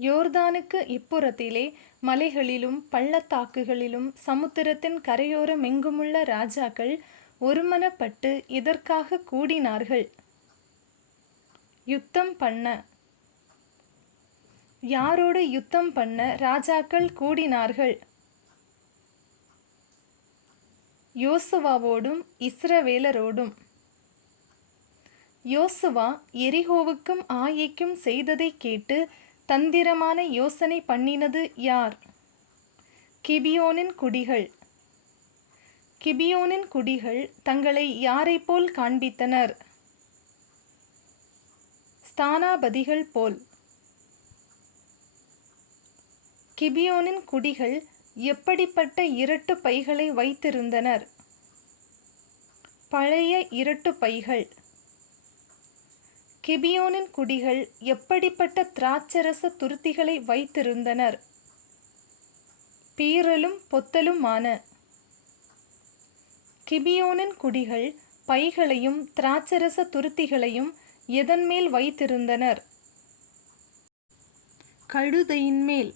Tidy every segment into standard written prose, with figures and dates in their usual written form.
யோர்தானுக்கு இப்புறத்திலே மலைகளிலும் பள்ளத்தாக்குகளிலும் சமுத்திரத்தின் கரையோரமெங்குமுள்ள ராஜாக்கள் ஒருமனப்பட்டு இதற்காகக் கூடினார்கள். யுத்தம் பண்ண. யாரோடு யுத்தம் பண்ண ராஜாக்கள் கூடினார்கள்? யோசுவாவோடும் இஸ்ரவேலரோடும். யோசுவா எரிகோவுக்கும் ஆயைக்கும் செய்ததைக் கேட்டு தந்திரமான யோசனை பண்ணினது யார்? கிபியோனின் குடிகள். கிபியோனின் குடிகள் தங்களை யாரைப்போல் காண்பித்தனர்? ஸ்தானாபதிகள் போல். கிபியோனின் குடிகள் எப்படிப்பட்ட இரட்டு பைகளை வைத்திருந்தனர்? பழைய இரட்டு பைகள். கிபியோனின் குடிகள் எப்படிப்பட்ட திராட்சரச துருத்திகளை வைத்திருந்தனர்? பீறலும் பொத்தலுமான. கிபியோனின் குடிகள் பைகளையும் திராட்சரச துருத்திகளையும் எதன்மேல் வைத்திருந்தனர்? கழுதையின் மேல்.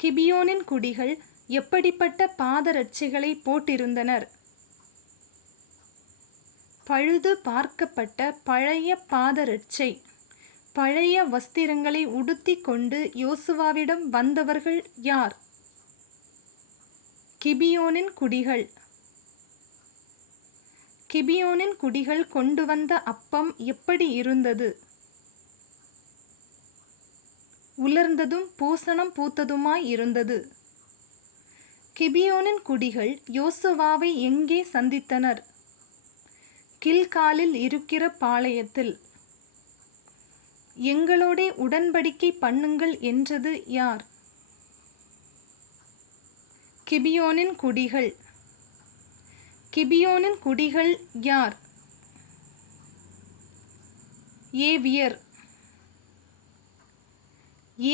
கிபியோனின் குடிகள் எப்படிப்பட்ட பாதரட்சைகளை போட்டிருந்தனர்? பழுது பார்க்கப்பட்ட பழைய பாதரட்சை. பழைய வஸ்திரங்களை உடுத்தி கொண்டு யோசுவாவிடம் வந்தவர்கள் யார்? கிபியோனின் குடிகள். கிபியோனின் குடிகள் கொண்டு வந்த அப்பம் எப்படி இருந்தது? உலர்ந்ததும் பூசணம் பூத்ததுமாய் இருந்தது. கிபியோனின் குடிகள் யோசுவாவை எங்கே சந்தித்தனர்? கில்காலில் இருக்கிற பாளையத்தில். எங்களோடே உடன்படிக்கை பண்ணுங்கள் என்றது யார்? கிபியோனின் குடிகள். கிபியோனின் குடிகள் யார்? ஏவியர்.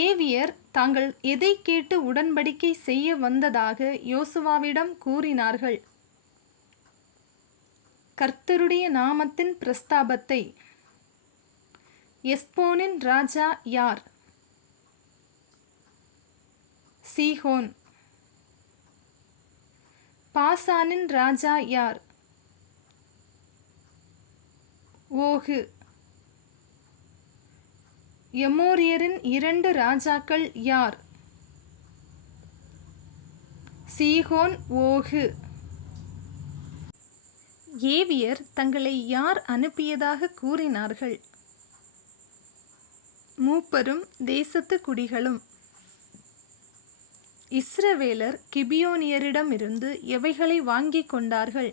ஏவியர் தாங்கள் எதை கேட்டு உடன்படிக்கை செய்ய வந்ததாக யோசுவாவிடம் கூறினார்கள்? கர்த்தருடைய நாமத்தின் பிரஸ்தாபத்தை. எஸ்போனின் ராஜா யார்? சீகோன். பாசானின் ராஜா யார்? ஓகு. எமோரியரின் 2 ராஜாக்கள் யார்? சீகோன், ஓகு. ஏவியர் தங்களை யார் அனுப்பியதாக கூறினார்கள்? மூப்பரும் தேசத்து குடிகளும். இஸ்ரவேலர் கிபியோனியரிடமிருந்து எவைகளை வாங்கிக் கொண்டார்கள்?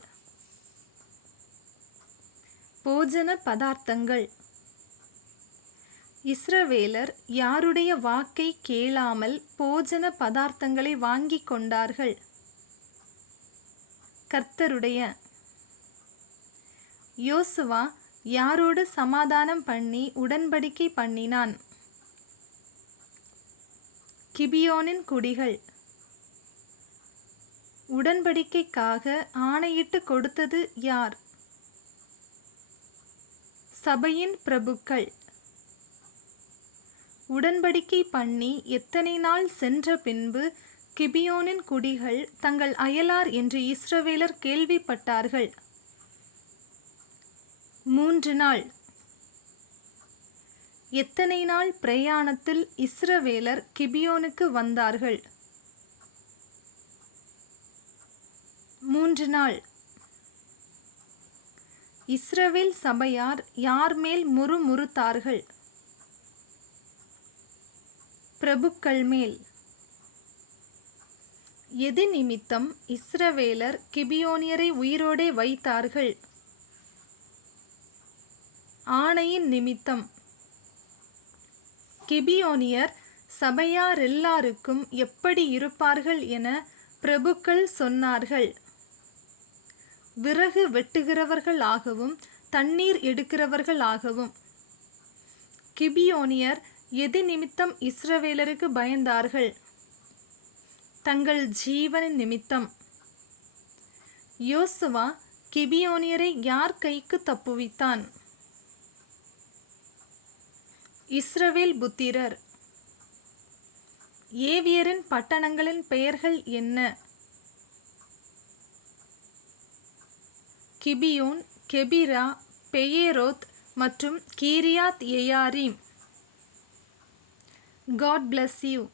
போஜன பதார்த்தங்கள். இஸ்ரவேலர் யாருடைய வாக்கை கேளாமல் போஜன பதார்த்தங்களை வாங்கிக் கொண்டார்கள்? கர்த்தருடைய. யோசுவா யாரோடு சமாதானம் பண்ணி உடன்படிக்கை பண்ணினான்? கிபியோனின் குடிகள். உடன்படிக்கைக்காக ஆணையிட்டு கொடுத்தது யார்? சபையின் பிரபுக்கள். உடன்படிக்கை பண்ணி எத்தனை நாள் சென்ற பின்பு கிபியோனின் குடிகள் தங்கள் அயலார் என்று இஸ்ரவேலர் கேள்விப்பட்டார்கள்? 3 நாள். எத்தனை நாள் பிரயாணத்தில் இஸ்ரவேலர் கிபியோனுக்கு வந்தார்கள்? 3 நாள். இஸ்ரவேல் சபையார் யார் மேல் முறுமுறுத்தார்கள்? பிரபுக்கள் மேல். எது நிமித்தம் இஸ்ரவேலர் கிபியோனியரை உயிரோடே வைத்தார்கள்? ஆணையின் நிமித்தம். கிபியோனியர் சபையாரெல்லாருக்கும் எப்படி இருப்பார்கள் என பிரபுக்கள் சொன்னார்கள்? விறகு வெட்டுகிறவர்களாகவும் தண்ணீர் எடுக்கிறவர்களாகவும். கிபியோனியர் எது நிமித்தம் இஸ்ரவேலருக்கு பயந்தார்கள்? தங்கள் ஜீவனின் நிமித்தம். யோசுவா கிபியோனியரை யார் கைக்கு தப்புவித்தான்? இஸ்ரவேல் புத்திரர். ஏவியரின் பட்டணங்களின் பெயர்கள் என்ன? கிபியோன், கெபிரா, பெயேரோத் மற்றும் கீரியாத் எயாரீம். God bless you.